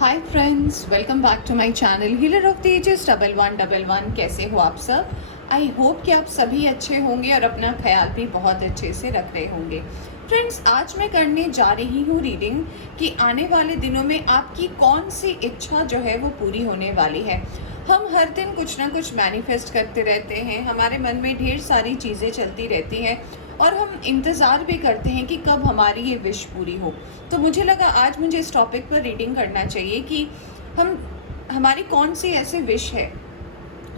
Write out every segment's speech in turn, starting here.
Hi friends, welcome back to my channel healer of the ages 1111। कैसे हो आप सब? आई होप कि आप सभी अच्छे होंगे और अपना ख्याल भी बहुत अच्छे से रख रहे होंगे। फ्रेंड्स, आज मैं करने जा रही हूँ रीडिंग कि आने वाले दिनों में आपकी कौन सी इच्छा जो है वो पूरी होने वाली है। हम हर दिन कुछ ना कुछ मैनिफेस्ट करते रहते हैं, हमारे मन में ढेर सारी चीज़ें चलती रहती हैं और हम इंतज़ार भी करते हैं कि कब हमारी ये विश पूरी हो। तो मुझे लगा आज मुझे इस टॉपिक पर रीडिंग करना चाहिए कि हम हमारी कौन सी ऐसी विश है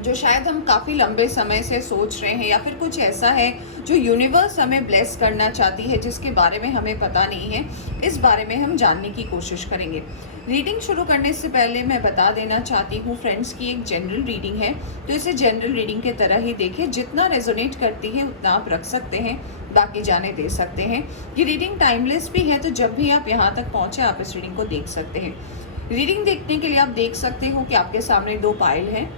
जो शायद हम काफ़ी लंबे समय से सोच रहे हैं, या फिर कुछ ऐसा है जो यूनिवर्स हमें ब्लेस करना चाहती है जिसके बारे में हमें पता नहीं है। इस बारे में हम जानने की कोशिश करेंगे। रीडिंग शुरू करने से पहले मैं बता देना चाहती हूँ फ्रेंड्स की एक जनरल रीडिंग है, तो इसे जनरल रीडिंग के तरह ही देखें। जितना रेजोनेट करती है उतना आप रख सकते हैं, बाकी जाने दे सकते हैं। ये रीडिंग टाइमलेस भी है, तो जब भी आप यहाँ तक पहुँचे आप इस रीडिंग को देख सकते हैं। रीडिंग देखने के लिए आप देख सकते हो कि आपके सामने दो पाइल हैं।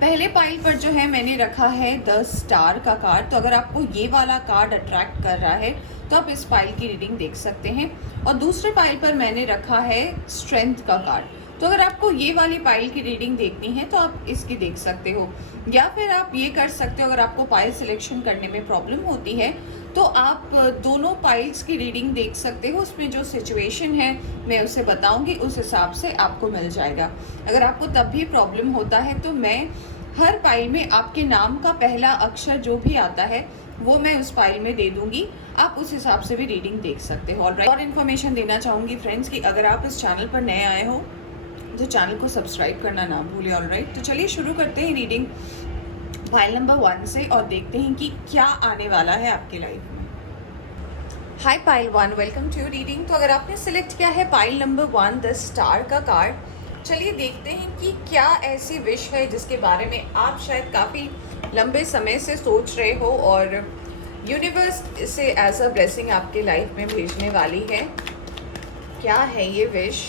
पहले पाइल पर जो है मैंने रखा है 10 स्टार का कार्ड। तो अगर आपको ये वाला कार्ड अट्रैक्ट कर रहा है तो आप इस पाइल की रीडिंग देख सकते हैं। और दूसरे पाइल पर मैंने रखा है स्ट्रेंथ का कार्ड। तो अगर आपको ये वाली पाइल की रीडिंग देखनी है तो आप इसकी देख सकते हो, या फिर आप ये कर सकते हो, अगर आपको पाइल सिलेक्शन करने में प्रॉब्लम होती है तो आप दोनों पाइल्स की रीडिंग देख सकते हो। उसमें जो सिचुएशन है मैं उसे बताऊंगी, उस हिसाब से आपको मिल जाएगा। अगर आपको तब भी प्रॉब्लम होता है तो मैं हर पाइल में आपके नाम का पहला अक्षर जो भी आता है वो मैं उस पाइल में दे दूंगी, आप उस हिसाब से भी रीडिंग देख सकते हो। और इन्फॉर्मेशन देना चाहूँगी फ्रेंड्स कि अगर आप इस चैनल पर नए आए हो तो चैनल को सब्सक्राइब करना ना भूलें। ऑलराइट, तो चलिए शुरू करते हैं रीडिंग पाइल नंबर 1 से और देखते हैं कि क्या आने वाला है आपके लाइफ में। हाय पाइल 1, वेलकम टू रीडिंग। तो अगर आपने सिलेक्ट किया है पाइल नंबर 1 द स्टार का कार्ड, चलिए देखते हैं कि क्या ऐसी विश है जिसके बारे में आप शायद काफ़ी लंबे समय से सोच रहे हो और यूनिवर्स इसे एज अ ब्लेसिंग आपके लाइफ में भेजने वाली है। क्या है ये विश?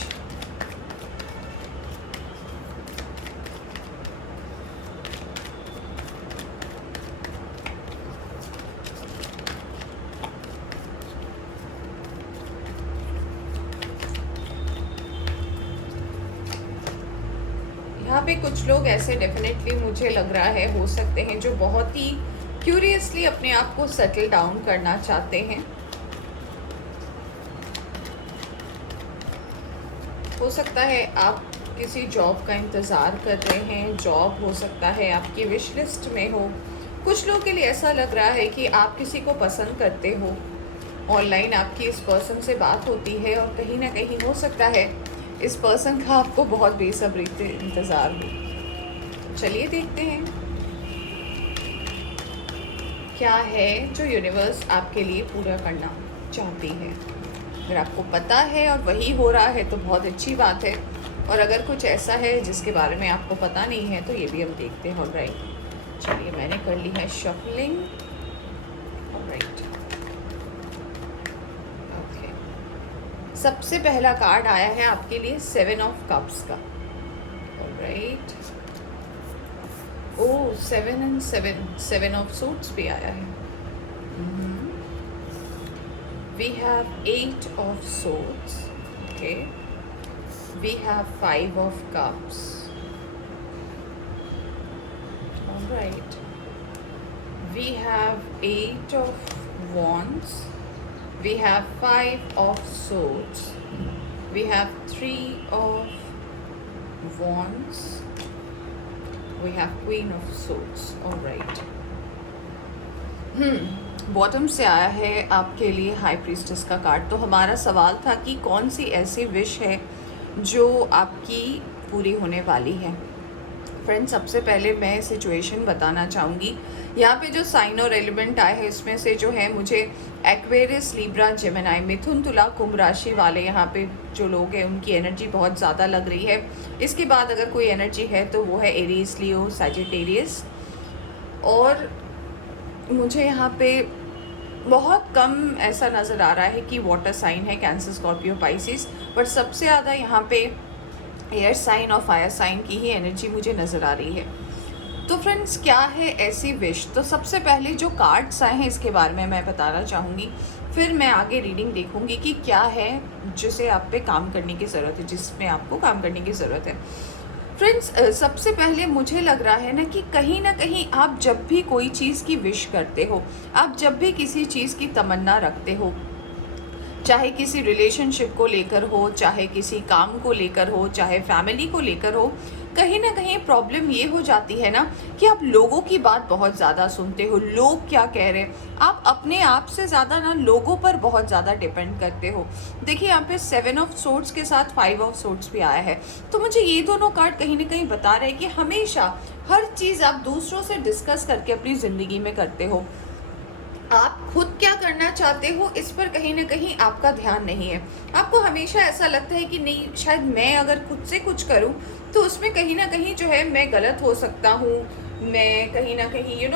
यहाँ पे कुछ लोग ऐसे डेफिनेटली मुझे लग रहा है हो सकते हैं जो बहुत ही क्यूरियसली अपने आप को सेटल डाउन करना चाहते हैं। हो सकता है आप किसी जॉब का इंतज़ार कर रहे हैं, जॉब हो सकता है आपकी विश लिस्ट में हो। कुछ लोगों के लिए ऐसा लग रहा है कि आप किसी को पसंद करते हो, ऑनलाइन आपकी इस पर्सन से बात होती है और कहीं ना कहीं हो सकता है इस पर्सन का आपको बहुत बेसब्री से इंतज़ार हो। चलिए देखते हैं क्या है जो यूनिवर्स आपके लिए पूरा करना चाहती है। अगर आपको पता है और वही हो रहा है तो बहुत अच्छी बात है, और अगर कुछ ऐसा है जिसके बारे में आपको पता नहीं है तो ये भी हम देखते हैं। ऑलराइट, चलिए मैंने कर ली है शफलिंग। ऑलराइट, सबसे पहला कार्ड आया है आपके लिए 7 ऑफ कप्स का। Alright, oh 7 and 7, 7 of suits भी आया है। We have 8 of suits, okay. We have 5 of cups. Alright, we have 8 of wands. We have 5 of swords. We have 3 of wands. We have Queen of Swords. All right. Bottom से आया है आपके लिए high priestess का card. तो हमारा सवाल था कि कौन सी ऐसी विश है जो आपकी पूरी होने वाली है। फ्रेंड्स, सबसे पहले मैं सिचुएशन बताना चाहूँगी। यहाँ पे जो साइन और एलिमेंट आए हैं इसमें से जो है मुझे एक्वेरियस, लिब्रा, जेमिनी, मिथुन, तुला, कुंभ राशि वाले यहाँ पे जो लोग हैं उनकी एनर्जी बहुत ज़्यादा लग रही है। इसके बाद अगर कोई एनर्जी है तो वो है एरीज, लियो, सैजिटेरियस। और मुझे यहाँ पे बहुत कम ऐसा नज़र आ रहा है कि वाटर साइन है, कैंसर, स्कॉर्पियो, पाइसिस, बट सबसे ज़्यादा यहाँ पे एयर साइन और फायर साइन की ही एनर्जी मुझे नज़र आ रही है। तो फ्रेंड्स, क्या है ऐसी विश? तो सबसे पहले जो कार्ड्स आए हैं इसके बारे में मैं बताना चाहूँगी फिर मैं आगे रीडिंग देखूंगी कि क्या है जिसे आप पे काम करने की ज़रूरत है, जिसमें आपको काम करने की ज़रूरत है। फ्रेंड्स, सबसे पहले मुझे लग रहा है ना कि कहीं ना कहीं आप जब भी कोई चीज़ की विश करते हो, आप जब भी किसी चीज़ की तमन्ना रखते हो, चाहे किसी रिलेशनशिप को लेकर हो, चाहे किसी काम को लेकर हो, चाहे फैमिली को लेकर हो, कहीं ना कहीं प्रॉब्लम ये हो जाती है ना कि आप लोगों की बात बहुत ज़्यादा सुनते हो, लोग क्या कह रहे हैं, आप अपने आप से ज़्यादा ना लोगों पर बहुत ज़्यादा डिपेंड करते हो। देखिए यहाँ पे 7 ऑफ सोर्ड्स के साथ 5 ऑफ सोर्ड्स भी आया है, तो मुझे ये दोनों कार्ड कहीं ना कहीं बता रहे हैं कि हमेशा हर चीज़ आप दूसरों से डिस्कस करके अपनी ज़िंदगी में करते हो। आप खुद क्या करना चाहते हो इस पर कहीं ना कहीं आपका ध्यान नहीं है। आपको हमेशा ऐसा लगता है कि नहीं, शायद मैं अगर खुद से कुछ करूं तो उसमें कहीं ना कहीं जो है मैं गलत हो सकता हूं, मैं कहीं ना कहीं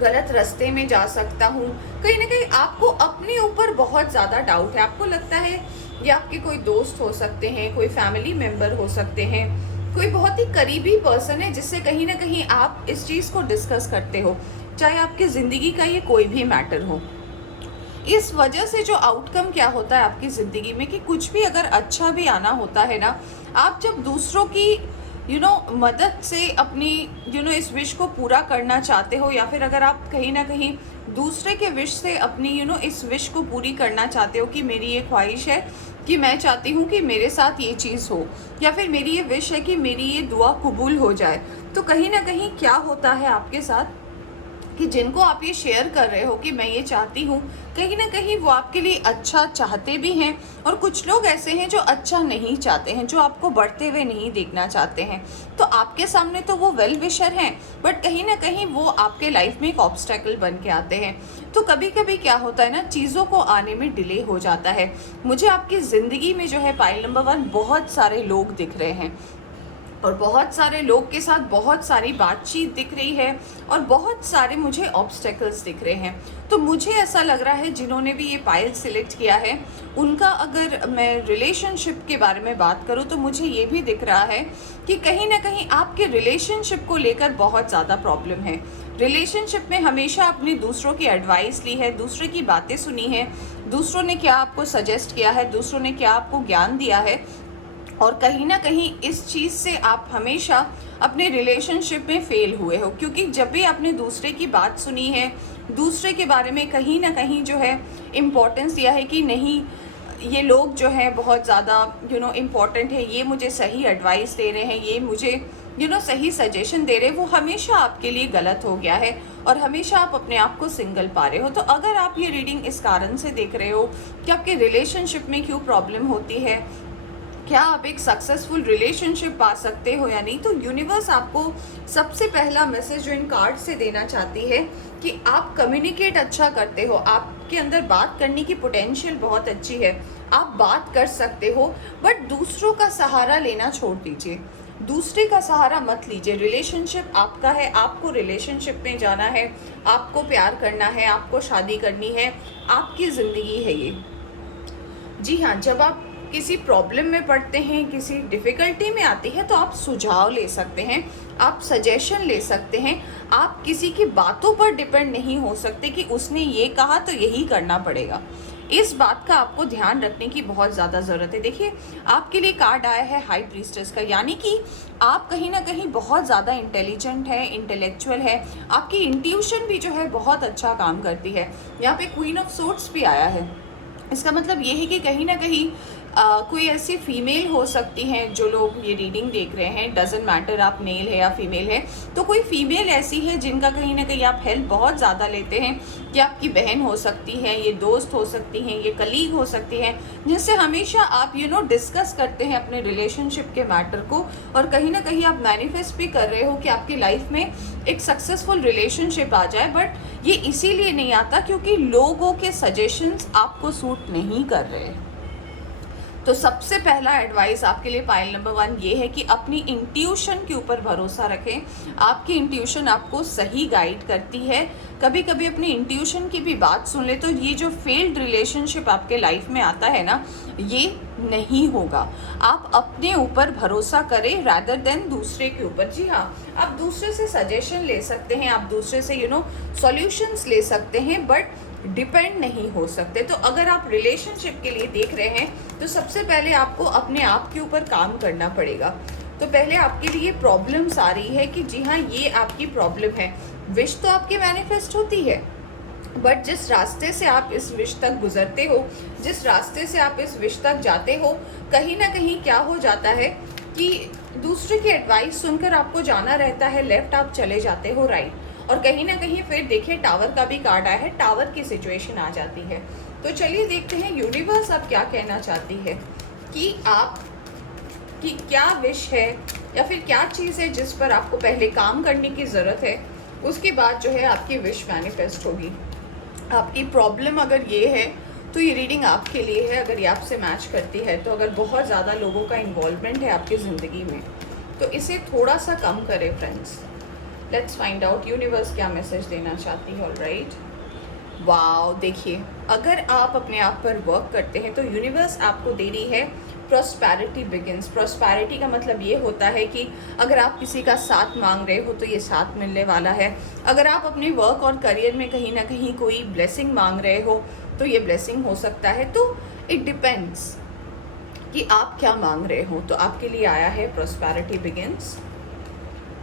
गलत रास्ते में जा सकता हूं। कहीं ना कहीं आपको अपने ऊपर बहुत ज़्यादा डाउट है। आपको लगता है ये आपके कोई दोस्त हो सकते हैं, कोई फैमिली मेम्बर हो सकते हैं, कोई बहुत ही करीबी पर्सन है जिससे कहीं ना कहीं आप इस चीज़ को डिस्कस करते हो, चाहे आपकी ज़िंदगी का ये कोई भी मैटर हो। इस वजह से जो आउटकम क्या होता है आपकी ज़िंदगी में कि कुछ भी अगर अच्छा भी आना होता है ना, आप जब दूसरों की मदद से अपनी इस विश को पूरा करना चाहते हो, या फिर अगर आप कहीं ना कहीं दूसरे के विश से अपनी इस विश को पूरी करना चाहते हो कि मेरी ये ख्वाहिश है कि मैं चाहती हूँ कि मेरे साथ ये चीज़ हो, या फिर मेरी ये विश है कि मेरी ये दुआ कबूल हो जाए, तो कहीं ना कहीं क्या होता है आपके साथ कि जिनको आप ये शेयर कर रहे हो कि मैं ये चाहती हूँ, कहीं ना कहीं वो आपके लिए अच्छा चाहते भी हैं, और कुछ लोग ऐसे हैं जो अच्छा नहीं चाहते हैं, जो आपको बढ़ते हुए नहीं देखना चाहते हैं। तो आपके सामने तो वो वेल विशर हैं, बट कहीं ना कहीं वो आपके लाइफ में एक ऑब्स्टेकल बन के आते हैं। तो कभी कभी क्या होता है ना, चीज़ों को आने में डिले हो जाता है। मुझे आपकी ज़िंदगी में जो है पाइल नंबर 1 बहुत सारे लोग दिख रहे हैं, और बहुत सारे लोग के साथ बहुत सारी बातचीत दिख रही है, और बहुत सारे मुझे ऑब्स्टेकल्स दिख रहे हैं। तो मुझे ऐसा लग रहा है जिन्होंने भी ये पाइल सिलेक्ट किया है, उनका अगर मैं रिलेशनशिप के बारे में बात करूँ तो मुझे ये भी दिख रहा है कि कहीं ना कहीं आपके रिलेशनशिप को लेकर बहुत ज़्यादा प्रॉब्लम है। रिलेशनशिप में हमेशा आपने दूसरों की एडवाइस ली है, दूसरे की बातें सुनी है, दूसरों ने क्या आपको सजेस्ट किया है, दूसरों ने क्या आपको ज्ञान दिया है, और कहीं ना कहीं इस चीज़ से आप हमेशा अपने रिलेशनशिप में फेल हुए हो, क्योंकि जब भी आपने दूसरे की बात सुनी है, दूसरे के बारे में कहीं ना कहीं जो है इम्पोर्टेंस दिया है कि नहीं, ये लोग जो है बहुत ज़्यादा इम्पोर्टेंट है, ये मुझे सही एडवाइस दे रहे हैं, ये मुझे सही सजेशन दे रहे हैं, वो हमेशा आपके लिए गलत हो गया है, और हमेशा आप अपने आप को सिंगल पा रहे हो। तो अगर आप ये रीडिंग इस कारण से देख रहे हो कि आपके रिलेशनशिप में क्यों प्रॉब्लम होती है, क्या आप एक सक्सेसफुल रिलेशनशिप पा सकते हो या नहीं, तो यूनिवर्स आपको सबसे पहला मैसेज जो इन कार्ड से देना चाहती है कि आप कम्युनिकेट अच्छा करते हो, आपके अंदर बात करने की पोटेंशियल बहुत अच्छी है, आप बात कर सकते हो, बट दूसरों का सहारा लेना छोड़ दीजिए, दूसरे का सहारा मत लीजिए। रिलेशनशिप आपका है, आपको रिलेशनशिप में जाना है, आपको प्यार करना है, आपको शादी करनी है, आपकी ज़िंदगी है ये। जी हाँ, जब आप किसी प्रॉब्लम में पड़ते हैं, किसी डिफ़िकल्टी में आती है, तो आप सुझाव ले सकते हैं, आप सजेशन ले सकते हैं, आप किसी की बातों पर डिपेंड नहीं हो सकते कि उसने ये कहा तो यही करना पड़ेगा। इस बात का आपको ध्यान रखने की बहुत ज़्यादा ज़रूरत है। देखिए, आपके लिए कार्ड आया है हाई प्रीस्टेस का, यानी कि आप कहीं ना कहीं बहुत ज़्यादा इंटेलिजेंट है, इंटेलेक्चुअल है, आपकी इंट्यूशन भी जो है बहुत अच्छा काम करती है। यहाँ पे क्वीन ऑफ सोर्ड्स भी आया है, इसका मतलब ये है कि कहीं ना कहीं कोई ऐसी फीमेल हो सकती हैं जो लोग ये रीडिंग देख रहे हैं, डजेंट मैटर आप मेल है या फीमेल है, तो कोई फीमेल ऐसी है जिनका कहीं ना कहीं आप हेल्प बहुत ज़्यादा लेते हैं। ये आपकी बहन हो सकती है, ये दोस्त हो सकती हैं, ये कलीग हो सकती हैं, जिनसे हमेशा आप डिस्कस करते हैं अपने रिलेशनशिप के मैटर को, और कहीं ना कहीं आप मैनिफेस्ट भी कर रहे हो कि आपकी लाइफ में एक सक्सेसफुल रिलेशनशिप आ जाए, बट ये इसीलिए नहीं आता क्योंकि लोगों के सजेशंस आपको सूट नहीं कर रहे। तो सबसे पहला एडवाइस आपके लिए पाइल नंबर 1 ये है कि अपनी इंट्यूशन के ऊपर भरोसा रखें। आपकी इंट्यूशन आपको सही गाइड करती है। कभी कभी अपनी इंट्यूशन की भी बात सुन ले तो ये जो फेल्ड रिलेशनशिप आपके लाइफ में आता है ना, ये नहीं होगा। आप अपने ऊपर भरोसा करें रैदर देन दूसरे के ऊपर। जी हाँ, आप दूसरे से सजेशन ले सकते हैं, आप दूसरे से सॉल्यूशंस ले सकते हैं, बट डिपेंड नहीं हो सकते। तो अगर आप रिलेशनशिप के लिए देख रहे हैं तो सबसे पहले आपको अपने आप के ऊपर काम करना पड़ेगा। तो पहले आपके लिए प्रॉब्लम्स आ रही है कि जी हाँ, ये आपकी प्रॉब्लम है। विश तो आपकी मैनिफेस्ट होती है, बट जिस रास्ते से आप इस विश तक गुजरते हो, जिस रास्ते से आप इस विश तक जाते हो, कहीं ना कहीं क्या हो जाता है कि दूसरे की एडवाइस सुनकर आपको जाना रहता है लेफ्ट, आप चले जाते हो राइट, और कहीं ना कहीं फिर देखिए टावर का भी कार्ड आया है, टावर की सिचुएशन आ जाती है। तो चलिए देखते हैं यूनिवर्स अब क्या कहना चाहती है कि आप की क्या विश है या फिर क्या चीज़ है जिस पर आपको पहले काम करने की ज़रूरत है, उसके बाद जो है आपकी विश मैनिफेस्ट होगी। आपकी प्रॉब्लम अगर ये है तो ये रीडिंग आपके लिए है, अगर ये आपसे मैच करती है तो। अगर बहुत ज़्यादा लोगों का इन्वॉल्वमेंट है आपकी ज़िंदगी में तो इसे थोड़ा सा कम करें friends. Let's find out universe क्या मैसेज देना चाहती है। ऑलराइट, वाओ, देखिए अगर आप अपने आप पर वर्क करते हैं तो यूनिवर्स आपको दे रही है प्रॉस्पैरिटी बिगिंस। प्रॉस्पैरिटी का मतलब ये होता है कि अगर आप किसी का साथ मांग रहे हो तो ये साथ मिलने वाला है। अगर आप अपने वर्क और करियर में कहीं ना कहीं कोई ब्लेसिंग मांग रहे हो तो ये ब्लेसिंग हो सकता है। तो इट डिपेंड्स कि आप क्या मांग रहे हो। तो आपके लिए आया है prosperity begins.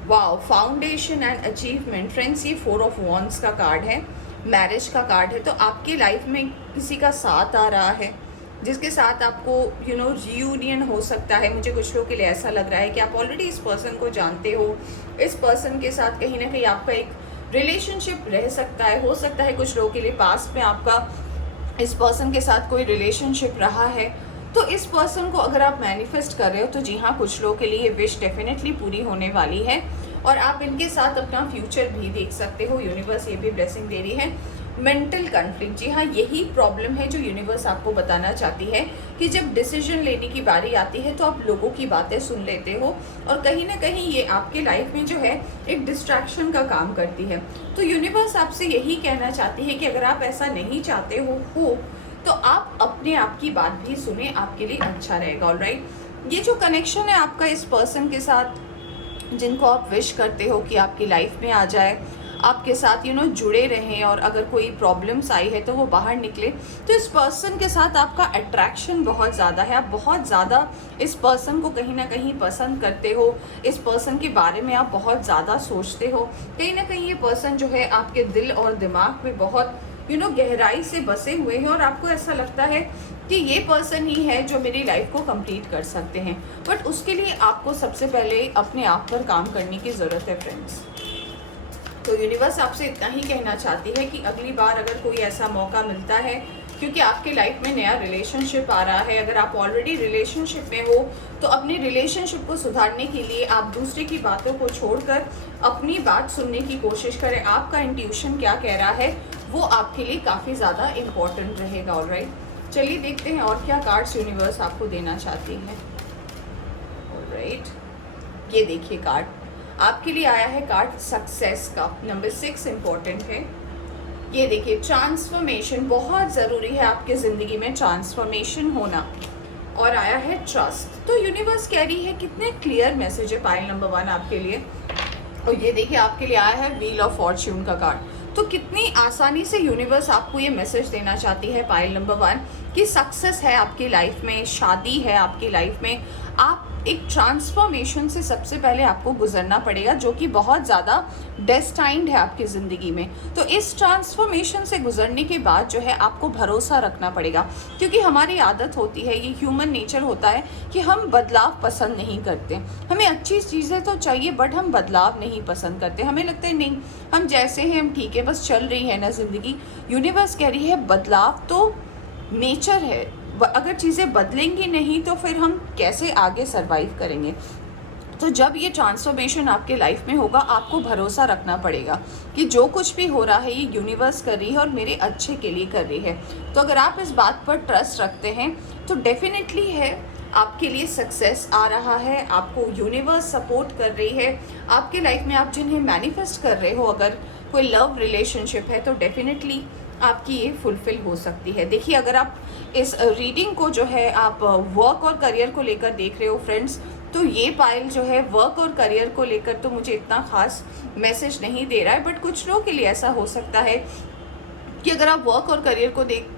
Wow, foundation and achievement. Friends, ये 4 ऑफ वॉन्ड्स का कार्ड है, मैरिज का कार्ड है। तो आपकी लाइफ में किसी का साथ आ रहा है जिसके साथ आपको रियूनियन हो सकता है। मुझे कुछ लोगों के लिए ऐसा लग रहा है कि आप ऑलरेडी इस पर्सन को जानते हो, इस पर्सन के साथ कहीं ना कहीं आपका एक रिलेशनशिप रह सकता है। हो सकता है कुछ लोगों के लिए पास्ट में आपका इस पर्सन के साथ कोई रिलेशनशिप रहा है। तो इस पर्सन को अगर आप मैनिफेस्ट कर रहे हो तो जी हाँ, कुछ लोगों के लिए ये विश डेफिनेटली पूरी होने वाली है और आप इनके साथ अपना फ्यूचर भी देख सकते हो। यूनिवर्स ये भी ब्लेसिंग दे रही है। मेंटल कॉन्फ्लिक्ट, जी हाँ, यही प्रॉब्लम है जो यूनिवर्स आपको बताना चाहती है कि जब डिसीजन लेने की बारी आती है तो आप लोगों की बातें सुन लेते हो और कहीं ना कहीं ये आपके लाइफ में जो है एक डिस्ट्रैक्शन का काम करती है। तो यूनिवर्स आपसे यही कहना चाहती है कि अगर आप ऐसा नहीं चाहते हो तो आप अपने आप की बात भी सुने, आपके लिए अच्छा रहेगा। ऑलराइट, ये जो कनेक्शन है आपका इस पर्सन के साथ जिनको आप विश करते हो कि आपकी लाइफ में आ जाए, आपके साथ जुड़े रहें और अगर कोई प्रॉब्लम्स आई है तो वो बाहर निकले, तो इस पर्सन के साथ आपका अट्रैक्शन बहुत ज़्यादा है। आप बहुत ज़्यादा इस पर्सन को कहीं ना कहीं पसंद करते हो, इस पर्सन के बारे में आप बहुत ज़्यादा सोचते हो। कहीं ना कहीं ये पर्सन जो है आपके दिल और दिमाग में बहुत गहराई से बसे हुए हैं और आपको ऐसा लगता है कि ये पर्सन ही है जो मेरी लाइफ को कंप्लीट कर सकते हैं। बट उसके लिए आपको सबसे पहले अपने आप पर काम करने की ज़रूरत है फ्रेंड्स। तो यूनिवर्स आपसे इतना ही कहना चाहती है कि अगली बार अगर कोई ऐसा मौका मिलता है, क्योंकि आपके लाइफ में नया रिलेशनशिप आ रहा है, अगर आप ऑलरेडी रिलेशनशिप में हो तो अपने रिलेशनशिप को सुधारने के लिए आप दूसरे की बातों को छोड़कर अपनी बात सुनने की कोशिश करें। आपका इंट्यूशन क्या कह रहा है वो आपके लिए काफ़ी ज़्यादा इम्पोर्टेंट रहेगा। ऑलराइट, चलिए देखते हैं और क्या कार्ड्स यूनिवर्स आपको देना चाहती है। ऑलराइट, ये देखिए कार्ड आपके लिए आया है, कार्ड सक्सेस का नंबर 6 इम्पोर्टेंट है। ये देखिए ट्रांसफॉर्मेशन, बहुत ज़रूरी है आपके ज़िंदगी में ट्रांसफॉर्मेशन होना। और आया है ट्रस्ट। तो यूनिवर्स कह रही है, कितने क्लियर मैसेज है पाइल नंबर 1 आपके लिए। और ये देखिए आपके लिए आया है व्हील ऑफ फॉर्च्यून का कार्ड। तो कितनी आसानी से यूनिवर्स आपको ये मैसेज देना चाहती है पाइल नंबर 1 कि सक्सेस है आपकी लाइफ में, शादी है आपकी लाइफ में। आप एक ट्रांसफॉर्मेशन से सबसे पहले आपको गुजरना पड़ेगा जो कि बहुत ज़्यादा डेस्टाइंड है आपकी ज़िंदगी में। तो इस ट्रांसफॉर्मेशन से गुजरने के बाद जो है आपको भरोसा रखना पड़ेगा, क्योंकि हमारी आदत होती है, ये ह्यूमन नेचर होता है कि हम बदलाव पसंद नहीं करते। हमें अच्छी चीज़ें तो चाहिए बट हम बदलाव नहीं पसंद करते। हमें लगता है नहीं, हम जैसे हैं हम ठीक है, बस चल रही है ना ज़िंदगी। यूनिवर्स कह रही है बदलाव तो नेचर है, अगर चीज़ें बदलेंगी नहीं तो फिर हम कैसे आगे सरवाइव करेंगे। तो जब ये ट्रांसफॉर्मेशन आपके लाइफ में होगा आपको भरोसा रखना पड़ेगा कि जो कुछ भी हो रहा है ये यूनिवर्स कर रही है और मेरे अच्छे के लिए कर रही है। तो अगर आप इस बात पर ट्रस्ट रखते हैं तो डेफिनेटली है आपके लिए सक्सेस आ रहा है, आपको यूनिवर्स सपोर्ट कर रही है। आपके लाइफ में आप जिन्हें मैनिफेस्ट कर रहे हो, अगर कोई लव रिलेशनशिप है तो डेफिनेटली आपकी ये फुलफिल हो सकती है। देखिए अगर आप इस रीडिंग को जो है आप वर्क और करियर को लेकर देख रहे हो फ्रेंड्स, तो ये पाइल जो है वर्क और करियर को लेकर तो मुझे इतना खास मैसेज नहीं दे रहा है, बट कुछ लोगों के लिए ऐसा हो सकता है कि अगर आप वर्क और करियर को देख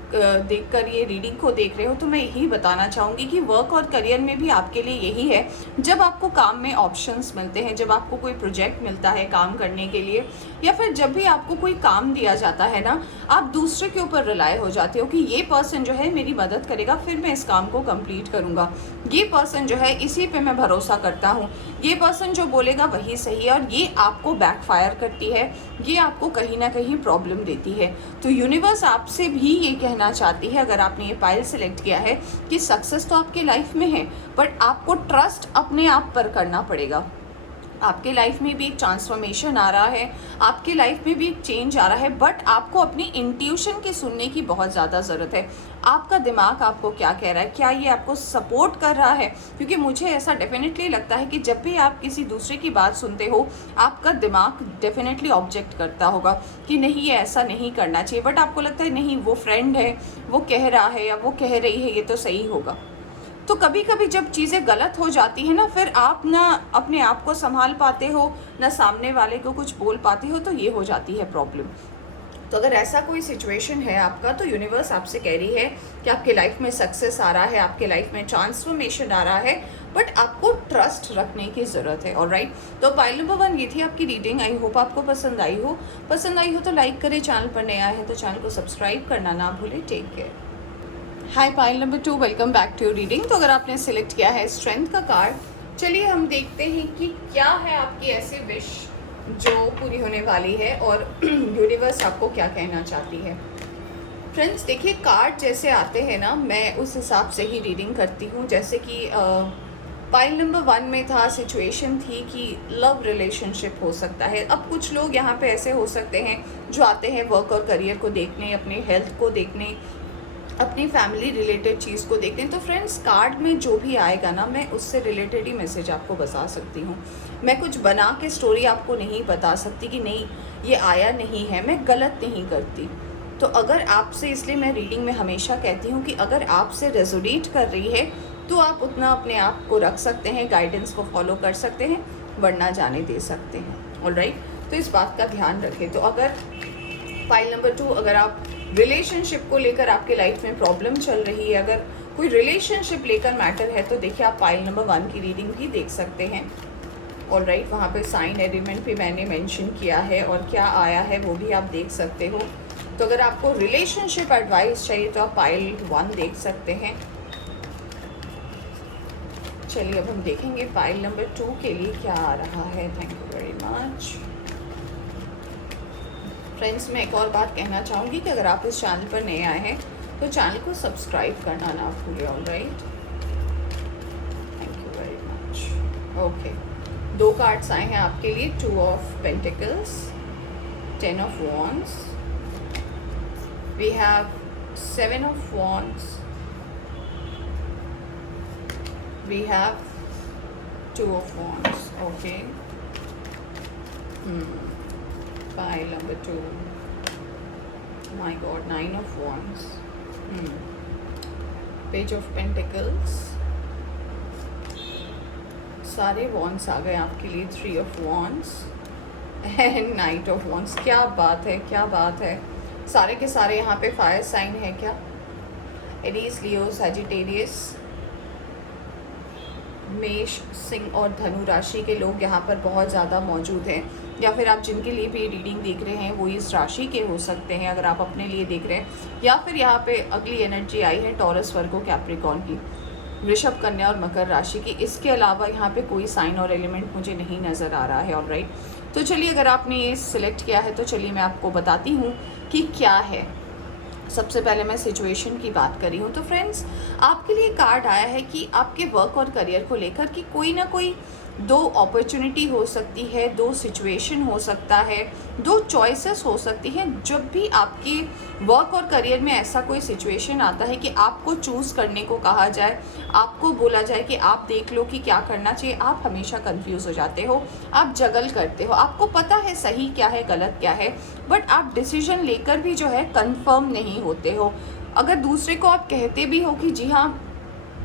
कर ये रीडिंग को देख रहे हो तो मैं यही बताना चाहूँगी कि वर्क और करियर में भी आपके लिए यही है, जब आपको काम में ऑप्शंस मिलते हैं, जब आपको कोई प्रोजेक्ट मिलता है काम करने के लिए, या फिर जब भी आपको कोई काम दिया जाता है ना, आप दूसरे के ऊपर रिलाय हो जाते हो कि ये पर्सन जो है मेरी मदद करेगा, फिर मैं इस काम को कंप्लीट करूँगा, ये पर्सन जो है इसी पे मैं भरोसा करता हूँ, ये पर्सन जो बोलेगा वही सही है, और ये आपको बैकफायर करती है, ये आपको कहीं ना कहीं प्रॉब्लम देती है। तो यूनिवर्स आपसे भी ये कहना चाहती है, अगर आपने ये पाइल सेलेक्ट किया है, कि सक्सेस तो आपके लाइफ में है, बट आपको ट्रस्ट अपने आप पर करना पड़ेगा। आपके लाइफ में भी एक ट्रांसफॉर्मेशन आ रहा है, आपके लाइफ में भी एक चेंज आ रहा है, बट आपको अपनी इंट्यूशन की सुनने की बहुत ज़्यादा ज़रूरत है। आपका दिमाग आपको क्या कह रहा है, क्या ये आपको सपोर्ट कर रहा है? क्योंकि मुझे ऐसा डेफिनेटली लगता है कि जब भी आप किसी दूसरे की बात सुनते हो, आपका दिमाग डेफिनेटली ऑब्जेक्ट करता होगा कि नहीं ये ऐसा नहीं करना चाहिए, बट आपको लगता है नहीं वो फ्रेंड है, वो कह रहा है या वो कह रही है, ये तो सही होगा। तो कभी कभी जब चीज़ें गलत हो जाती हैं ना, फिर आप ना अपने आप को संभाल पाते हो, ना सामने वाले को कुछ बोल पाते हो, तो ये हो जाती है प्रॉब्लम। तो अगर ऐसा कोई सिचुएशन है आपका, तो यूनिवर्स आपसे कह रही है कि आपके लाइफ में सक्सेस आ रहा है, आपके लाइफ में ट्रांसफॉर्मेशन आ रहा है, बट आपको ट्रस्ट रखने की ज़रूरत है। ऑलराइट, तो पाइल नंबर 1 ये थी आपकी रीडिंग। आई होप आपको पसंद आई हो तो लाइक करें, चैनल पर नया है तो चैनल को सब्सक्राइब करना ना भूलें। Take care. Hi pile number 2, welcome back to reading. तो अगर आपने सिलेक्ट किया है स्ट्रेंथ का कार्ड, चलिए हम देखते हैं कि क्या है आपकी ऐसी विश जो पूरी होने वाली है और यूनिवर्स आपको क्या कहना चाहती है। फ्रेंड्स देखिए, कार्ड जैसे आते हैं ना, मैं उस हिसाब से ही रीडिंग करती हूँ। जैसे कि पाइल नंबर 1 में था, सिचुएशन थी कि लव रिलेशनशिप हो सकता है। अब कुछ लोग यहाँ पे ऐसे हो सकते हैं जो आते हैं वर्क और करियर को देखने, अपने हेल्थ को देखने, अपनी फैमिली रिलेटेड चीज़ को देखते हैं। तो फ्रेंड्स कार्ड में जो भी आएगा ना, मैं उससे रिलेटेड ही मैसेज आपको बता सकती हूँ। मैं कुछ बना के स्टोरी आपको नहीं बता सकती कि नहीं ये आया नहीं है, मैं गलत नहीं करती। तो अगर आपसे, इसलिए मैं रीडिंग में हमेशा कहती हूँ कि अगर आपसे रेजोनेट कर रही है तो आप उतना अपने आप को रख सकते हैं, गाइडेंस को फॉलो कर सकते हैं, वरना जाने दे सकते हैं। ऑलराइट, तो इस बात का ध्यान रखें। तो अगर फाइल नंबर 2, अगर आप रिलेशनशिप को लेकर आपके लाइफ में प्रॉब्लम चल रही है, अगर कोई रिलेशनशिप लेकर मैटर है, तो देखिए आप फाइल नंबर 1 की रीडिंग भी देख सकते हैं। ऑलराइट, वहाँ पे साइन एलिमेंट भी मैंने मेंशन किया है और क्या आया है वो भी आप देख सकते हो। तो अगर आपको रिलेशनशिप एडवाइस चाहिए तो आप फाइल 1 देख सकते हैं। चलिए अब हम देखेंगे फाइल नंबर 2 के लिए क्या आ रहा है। Thank you very much. Friends मैं एक और बात कहना चाहूँगी कि अगर आप इस चैनल पर नए आए हैं तो चैनल को सब्सक्राइब करना ना भूलें। Alright, thank you very much. Okay, 2 cards आए हैं आपके लिए, 2 of pentacles, 10 of wands, we have 7 of wands, we have 2 of wands. Okay, Pile number 2, my god, 9 of wands, Page of Pentacles, सारे wands आ गए आपके लिए, 3 of wands and Knight of wands। क्या बात है, क्या बात है। सारे के सारे यहाँ पे फायर साइन है क्या? एरीज, लियो, सैजिटेरियस, मेष, सिंह और धनु राशि के लोग यहाँ पर बहुत ज़्यादा मौजूद हैं, या फिर आप जिनके लिए भी रीडिंग देख रहे हैं वो इस राशि के हो सकते हैं अगर आप अपने लिए देख रहे हैं। या फिर यहाँ पे अगली एनर्जी आई है टॉरस, वर्गो, कैप्रिकॉर्न की, वृषभ, कन्या और मकर राशि की। इसके अलावा यहाँ पे कोई साइन और एलिमेंट मुझे नहीं नज़र आ रहा है। ऑलराइट, तो चलिए अगर आपने ये सिलेक्ट किया है तो चलिए मैं आपको बताती हूँ कि क्या है। सबसे पहले मैं सिचुएशन की बात करी हूँ। तो फ्रेंड्स आपके लिए कार्ड आया है कि आपके वर्क और करियर को लेकर कि कोई ना कोई 2 अपॉर्चुनिटी हो सकती है, 2 सिचुएशन हो सकता है, 2 चॉइसेस हो सकती हैं। जब भी आपके वर्क और करियर में ऐसा कोई सिचुएशन आता है कि आपको चूज़ करने को कहा जाए, आपको बोला जाए कि आप देख लो कि क्या करना चाहिए, आप हमेशा कंफ्यूज हो जाते हो, आप जगल करते हो, आपको पता है सही क्या है गलत क्या है, बट आप डिसीजन लेकर भी जो है कंफर्म नहीं होते हो। अगर दूसरे को आप कहते भी हो कि जी हाँ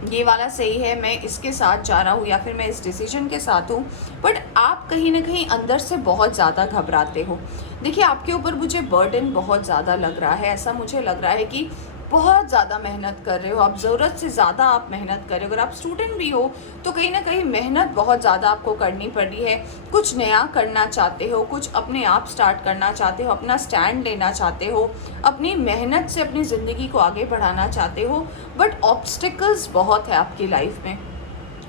ये वाला सही है, मैं इसके साथ जा रहा हूँ या फिर मैं इस डिसीजन के साथ हूँ, बट आप कहीं ना कहीं अंदर से बहुत ज़्यादा घबराते हो। देखिए आपके ऊपर मुझे बर्डन बहुत ज़्यादा लग रहा है, ऐसा मुझे लग रहा है कि बहुत ज़्यादा मेहनत कर रहे हो आप, ज़रूरत से ज़्यादा आप मेहनत कर रहे हो। अगर आप स्टूडेंट भी हो तो कहीं ना कहीं मेहनत बहुत ज़्यादा आपको करनी पड़ रही है। कुछ नया करना चाहते हो, कुछ अपने आप स्टार्ट करना चाहते हो, अपना स्टैंड लेना चाहते हो, अपनी मेहनत से अपनी ज़िंदगी को आगे बढ़ाना चाहते हो, बट ऑब्स्टिकल्स बहुत है आपकी लाइफ में।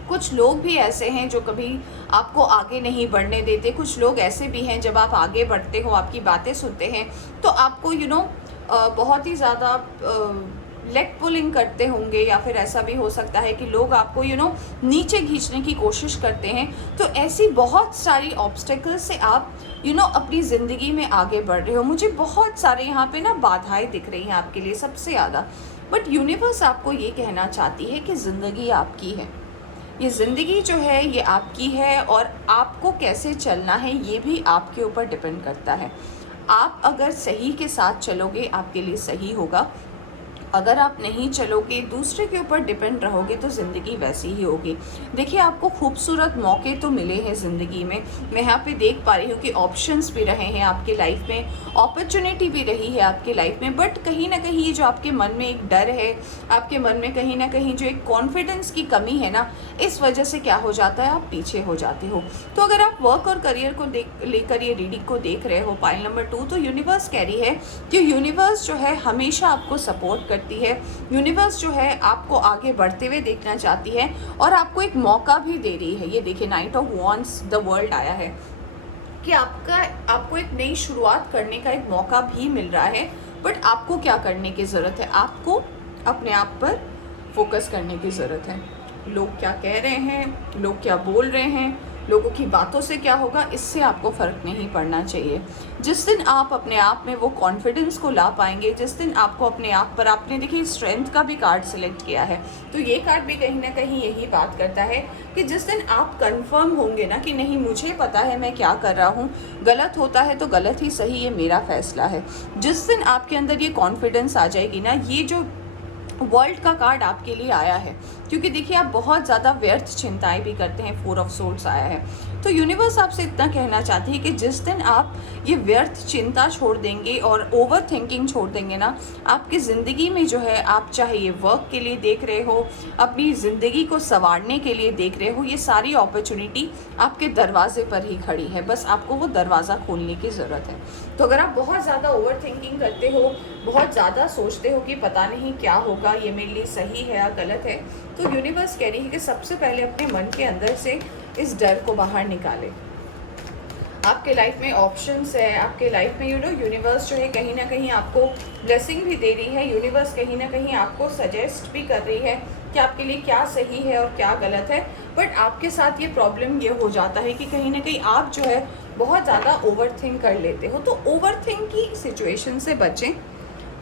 कुछ लोग भी ऐसे हैं जो कभी आपको आगे नहीं बढ़ने देते। कुछ लोग ऐसे भी हैं जब आप आगे बढ़ते हो, आपकी बातें सुनते हैं तो आपको बहुत ही ज़्यादा लेग पुलिंग करते होंगे, या फिर ऐसा भी हो सकता है कि लोग आपको नीचे खींचने की कोशिश करते हैं। तो ऐसी बहुत सारी ऑब्स्टेकल्स से आप अपनी ज़िंदगी में आगे बढ़ रहे हो। मुझे बहुत सारे यहाँ पे ना बाधाएं दिख रही हैं आपके लिए सबसे ज़्यादा, बट यूनिवर्स आपको ये कहना चाहती है कि ज़िंदगी आपकी है। ये ज़िंदगी जो है ये आपकी है, और आपको कैसे चलना है ये भी आपके ऊपर डिपेंड करता है। आप अगर सही के साथ चलोगे आपके लिए सही होगा, अगर आप नहीं चलोगे, दूसरे के ऊपर डिपेंड रहोगे, तो ज़िंदगी वैसी ही होगी। देखिए आपको खूबसूरत मौके तो मिले हैं ज़िंदगी में, मैं यहाँ पे देख पा रही हूँ कि ऑप्शंस भी रहे हैं आपकी लाइफ में, अपॉर्चुनिटी भी रही है आपकी लाइफ में, बट कहीं ना कहीं ये जो आपके मन में एक डर है, आपके मन में कहीं ना कहीं जो एक कॉन्फिडेंस की कमी है ना, इस वजह से क्या हो जाता है, आप पीछे हो जाते हो। तो अगर आप वर्क और करियर को लेकर ये रीडिंग को देख रहे हो, पाइल नंबर 2, तो यूनिवर्स कह रही है कि यूनिवर्स जो है हमेशा आपको सपोर्ट करती है। यूनिवर्स जो है आपको आगे बढ़ते हुए देखना चाहती है और आपको एक मौका भी दे रही है। ये देखिए night of wands, the world आया है कि आपको एक नई शुरुआत करने का एक मौका भी मिल रहा है, बट आपको क्या करने की ज़रूरत है, आपको अपने आप पर फोकस करने की ज़रूरत है। लोग क्या कह रहे हैं, लोग क्या बोल रहे हैं, लोगों की बातों से क्या होगा, इससे आपको फ़र्क नहीं पड़ना चाहिए। जिस दिन आप अपने आप में वो कॉन्फिडेंस को ला पाएंगे, जिस दिन आपको अपने आप पर, आपने देखिए स्ट्रेंथ का भी कार्ड सिलेक्ट किया है, तो ये कार्ड भी कहीं ना कहीं यही बात करता है कि जिस दिन आप कंफर्म होंगे ना कि नहीं मुझे पता है मैं क्या कर रहा हूँ, गलत होता है तो गलत ही सही, ये मेरा फैसला है, जिस दिन आपके अंदर ये कॉन्फिडेंस आ जाएगी ना, ये जो वर्ल्ड का कार्ड आपके लिए आया है, क्योंकि देखिए आप बहुत ज़्यादा व्यर्थ चिंताएं भी करते हैं, 4 ऑफ सोल्स आया है, तो यूनिवर्स आपसे इतना कहना चाहती है कि जिस दिन आप ये व्यर्थ चिंता छोड़ देंगे और ओवर थिंकिंग छोड़ देंगे ना, आपकी ज़िंदगी में जो है, आप चाहे ये वर्क के लिए देख रहे हो, अपनी ज़िंदगी को संवारने के लिए देख रहे हो, ये सारी अपॉर्चुनिटी आपके दरवाजे पर ही खड़ी है, बस आपको वो दरवाज़ा खोलने की ज़रूरत है। तो अगर आप बहुत ज़्यादा ओवर थिंकिंग करते हो, बहुत ज़्यादा सोचते हो कि पता नहीं क्या होगा, ये मेरे लिए सही है या गलत है, तो यूनिवर्स कह रही है कि सबसे पहले अपने मन के अंदर से इस डर को बाहर निकाले। आपके लाइफ में ऑप्शंस है, आपके लाइफ में यूनिवर्स जो है कहीं ना कहीं आपको ब्लेसिंग भी दे रही है, यूनिवर्स कहीं ना कहीं आपको सजेस्ट भी कर रही है कि आपके लिए क्या सही है और क्या गलत है, बट आपके साथ ये प्रॉब्लम ये हो जाता है कि कहीं ना कहीं आप जो है बहुत ज़्यादा ओवर थिंक कर लेते हो, तो ओवर थिंक की सिचुएशन से बचें।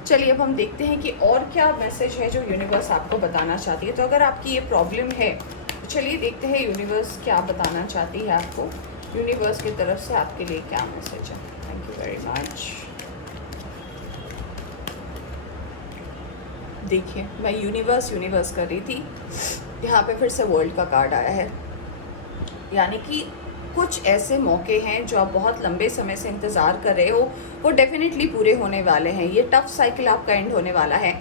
चलिए अब हम देखते हैं कि और क्या मैसेज है जो यूनिवर्स आपको बताना चाहती है। तो अगर आपकी ये प्रॉब्लम है, तो चलिए देखते हैं यूनिवर्स क्या बताना चाहती है आपको, यूनिवर्स की तरफ से आपके लिए क्या मैसेज है। Thank you very much. देखिए मैं यूनिवर्स कर रही थी, यहाँ पे फिर से वर्ल्ड का कार्ड आया है, यानी कि कुछ ऐसे मौके हैं जो आप बहुत लंबे समय से इंतज़ार कर रहे हो, वो डेफिनेटली पूरे होने वाले हैं। ये टफ साइकिल आपका एंड होने वाला है,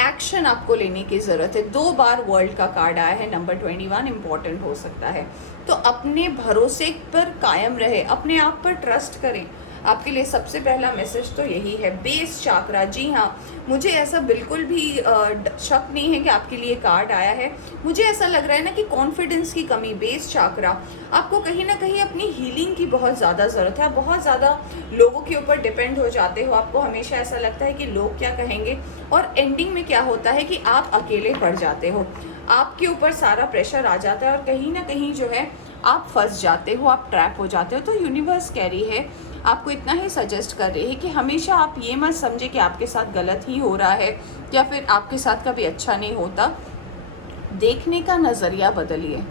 एक्शन आपको लेने की ज़रूरत है। 2 बार वर्ल्ड का कार्ड आया है, नंबर 21 इम्पॉर्टेंट हो सकता है, तो अपने भरोसे पर कायम रहे, अपने आप पर ट्रस्ट करें। आपके लिए सबसे पहला मैसेज तो यही है, बेस चाकरा। जी हाँ, मुझे ऐसा बिल्कुल भी शक नहीं है कि आपके लिए कार्ड आया है, मुझे ऐसा लग रहा है ना कि कॉन्फिडेंस की कमी, बेस चाकरा, आपको कहीं ना कहीं अपनी हीलिंग की बहुत ज़्यादा ज़रूरत है। आप बहुत ज़्यादा लोगों के ऊपर डिपेंड हो जाते हो, आपको हमेशा ऐसा लगता है कि लोग क्या कहेंगे, और एंडिंग में क्या होता है कि आप अकेले पड़ जाते हो, आपके ऊपर सारा प्रेशर आ जाता है और कहीं ना कहीं जो है आप फंस जाते हो, आप ट्रैप हो जाते हो। तो यूनिवर्स कह रही है, आपको इतना ही सजेस्ट कर रही है कि हमेशा आप ये मत समझे कि आपके साथ गलत ही हो रहा है या फिर आपके साथ कभी अच्छा नहीं होता। देखने का नज़रिया बदलिए,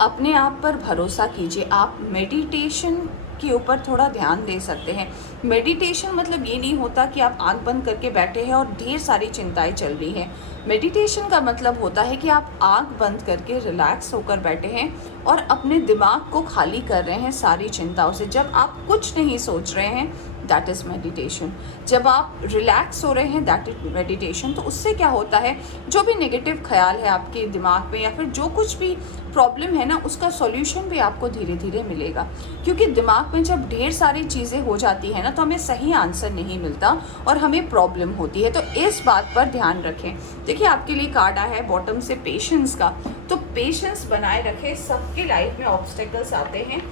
अपने आप पर भरोसा कीजिए। आप मेडिटेशन के ऊपर थोड़ा ध्यान दे सकते हैं। मेडिटेशन मतलब ये नहीं होता कि आप आंख बंद करके बैठे हैं और ढेर सारी चिंताएं चल रही हैं। मेडिटेशन का मतलब होता है कि आप आंख बंद करके रिलैक्स होकर बैठे हैं और अपने दिमाग को खाली कर रहे हैं सारी चिंताओं से। जब आप कुछ नहीं सोच रहे हैं, दैट इज़ मेडिटेशन। जब आप रिलैक्स हो रहे हैं, दैट इज मेडिटेशन। तो उससे क्या होता है, जो भी नेगेटिव ख्याल है आपके दिमाग में या फिर जो कुछ भी प्रॉब्लम है ना, उसका सॉल्यूशन भी आपको धीरे धीरे मिलेगा। क्योंकि दिमाग में जब ढेर सारी चीज़ें हो जाती है ना, तो हमें सही आंसर नहीं मिलता और हमें प्रॉब्लम होती है। तो इस बात पर ध्यान रखें। देखिए, आपके लिए कार्ड आया है बॉटम से पेशेंस का। तो पेशेंस बनाए रखें। सबके लाइफ में ऑब्स्टेकल्स आते हैं,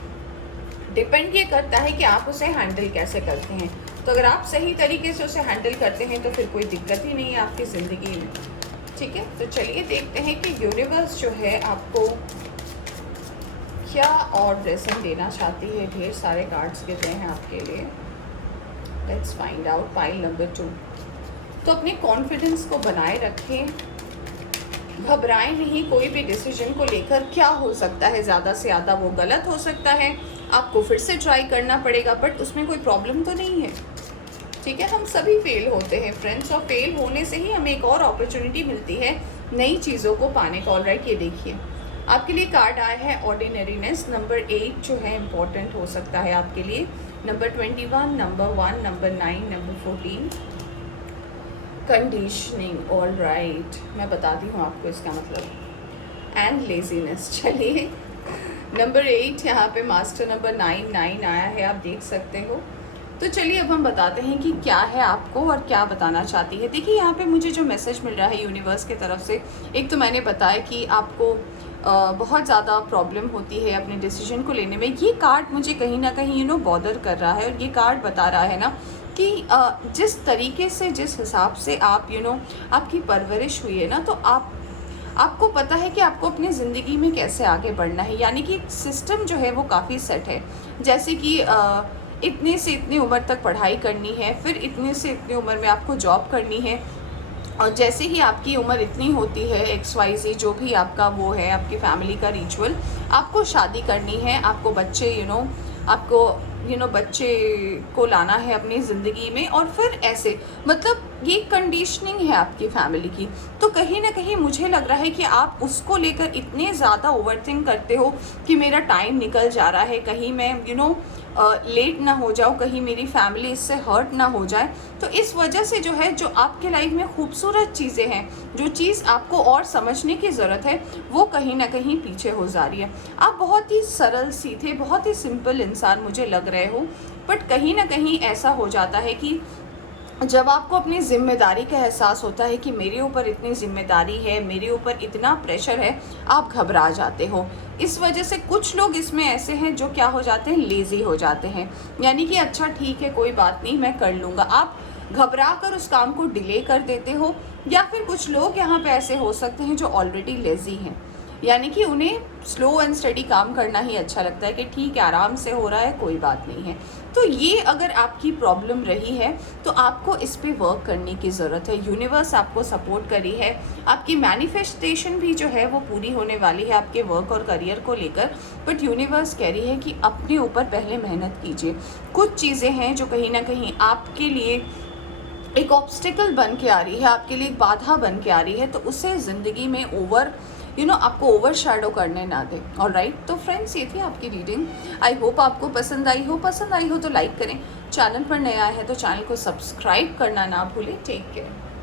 डिपेंड ये करता है कि आप उसे हैंडल कैसे करते हैं। तो अगर आप सही तरीके से उसे हैंडल करते हैं तो फिर कोई दिक्कत ही नहीं है आपकी ज़िंदगी में। ठीक है, तो चलिए देखते हैं कि यूनिवर्स जो है आपको क्या और ब्लेसिंग देना चाहती है। ढेर सारे कार्ड्स गिर रहे हैं आपके लिए। Let's find out pile number 2। तो अपने कॉन्फिडेंस को बनाए रखें, घबराएं नहीं कोई भी डिसीजन को लेकर। क्या हो सकता है, ज़्यादा से ज़्यादा वो गलत हो सकता है, आपको फिर से ट्राई करना पड़ेगा, बट उसमें कोई प्रॉब्लम तो नहीं है। ठीक है, हम सभी फेल होते हैं फ्रेंड्स, और फेल होने से ही हमें एक और अपॉर्चुनिटी मिलती है नई चीज़ों को पाने का। ऑलराइट, ये देखिए आपके लिए कार्ड आया है ऑर्डिनरीनेस। नंबर 8 जो है इम्पोर्टेंट हो सकता है आपके लिए। Number 21, number 1, number 9, number 14 conditioning. All right, मैं बताती हूँ आपको इसका मतलब। And laziness. चलिए, नंबर 8 यहाँ पे मास्टर, नंबर 9 आया है, आप देख सकते हो। तो चलिए अब हम बताते हैं कि क्या है आपको और क्या बताना चाहती है। देखिए, यहाँ पे मुझे जो मैसेज मिल रहा है यूनिवर्स की तरफ से, एक तो मैंने बताया कि आपको बहुत ज़्यादा प्रॉब्लम होती है अपने डिसीजन को लेने में। ये कार्ड मुझे कहीं ना कहीं बॉदर कर रहा है, और ये कार्ड बता रहा है ना कि जिस तरीके से, जिस हिसाब से आप आपकी परवरिश हुई है ना, तो आपको पता है कि आपको अपनी ज़िंदगी में कैसे आगे बढ़ना है। यानी कि सिस्टम जो है वो काफ़ी सेट है। जैसे कि इतने से इतनी उम्र तक पढ़ाई करनी है, फिर इतने से इतनी उम्र में आपको जॉब करनी है, और जैसे ही आपकी उम्र इतनी होती है, XYZ जो भी आपका वो है, आपकी फैमिली का रिचुअल, आपको शादी करनी है, आपको बच्चे आपको बच्चे को लाना है अपनी ज़िंदगी में, और फिर ऐसे मतलब ये कंडीशनिंग है आपकी फैमिली की। तो कहीं ना कहीं मुझे लग रहा है कि आप उसको लेकर इतने ज़्यादा ओवरथिंक करते हो कि मेरा टाइम निकल जा रहा है, कहीं मैं लेट ना हो जाऊँ, कहीं मेरी फैमिली इससे हर्ट ना हो जाए। तो इस वजह से जो है, जो आपके लाइफ में खूबसूरत चीज़ें हैं, जो चीज़ आपको और समझने की ज़रूरत है, वो कहीं ना कहीं पीछे हो जा रही है। आप बहुत ही सरल सीधे, बहुत ही सिंपल इंसान मुझे लग रहे हो, बट कहीं ना कहीं ऐसा हो जाता है कि जब आपको अपनी ज़िम्मेदारी का एहसास होता है कि मेरे ऊपर इतनी ज़िम्मेदारी है, मेरे ऊपर इतना प्रेशर है, आप घबरा जाते हो। इस वजह से कुछ लोग इसमें ऐसे हैं जो क्या हो जाते हैं, लेज़ी हो जाते हैं। यानी कि अच्छा ठीक है, कोई बात नहीं, मैं कर लूँगा। आप घबरा कर उस काम को डिले कर देते हो। या फिर कुछ लोग यहाँ पे ऐसे हो सकते हैं जो ऑलरेडी लेज़ी हैं, यानी कि उन्हें स्लो एंड स्टडी काम करना ही अच्छा लगता है कि ठीक है, आराम से हो रहा है, कोई बात नहीं है। तो ये अगर आपकी प्रॉब्लम रही है तो आपको इस पे वर्क करने की ज़रूरत है। यूनिवर्स आपको सपोर्ट करी है, आपकी मैनिफेस्टेशन भी जो है वो पूरी होने वाली है आपके वर्क और करियर को लेकर। बट यूनिवर्स कह रही है कि अपने ऊपर पहले मेहनत कीजिए। कुछ चीज़ें हैं जो कहीं ना कहीं आपके लिए एक ऑब्स्टिकल बन के आ रही है, आपके लिए एक बाधा बन के आ रही है, तो उसे ज़िंदगी में आपको ओवर शैडो करने ना दे। ऑलराइट, तो फ्रेंड्स, ये थी आपकी रीडिंग। आई होप आपको पसंद आई हो तो लाइक करें, चैनल पर नया है तो चैनल को सब्सक्राइब करना ना भूलें। Take care.